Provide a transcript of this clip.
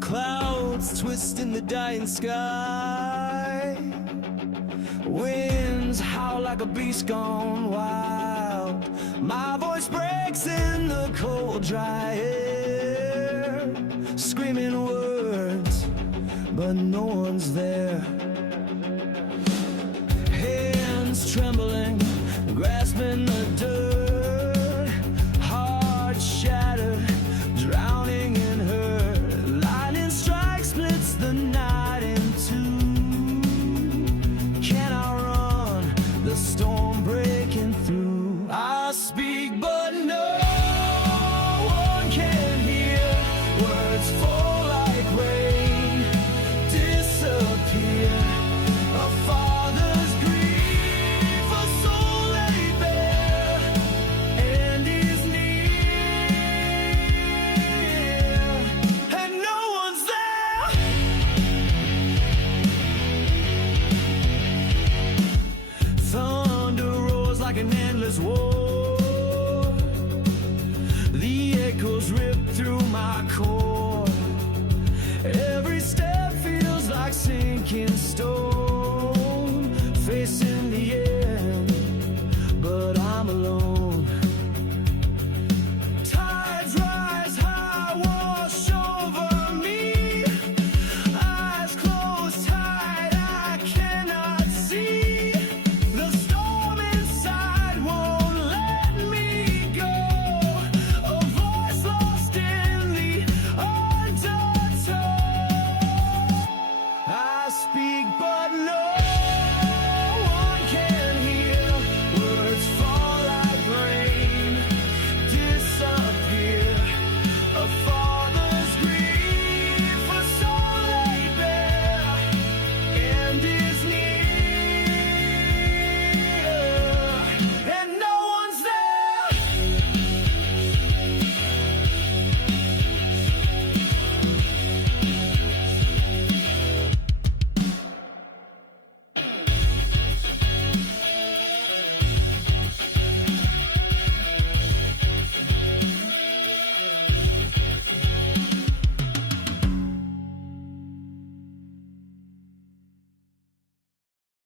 Clouds twist in the dying sky. Winds howl like a beast gone wild. My voice breaks in the cold, dry air, screaming words, but no one's there. Hands trembling, grasping the dirt, heart shattered, drowning in hurt. Lightning strikes, splits the night in two. Can I run the storm breaking through? I speak, but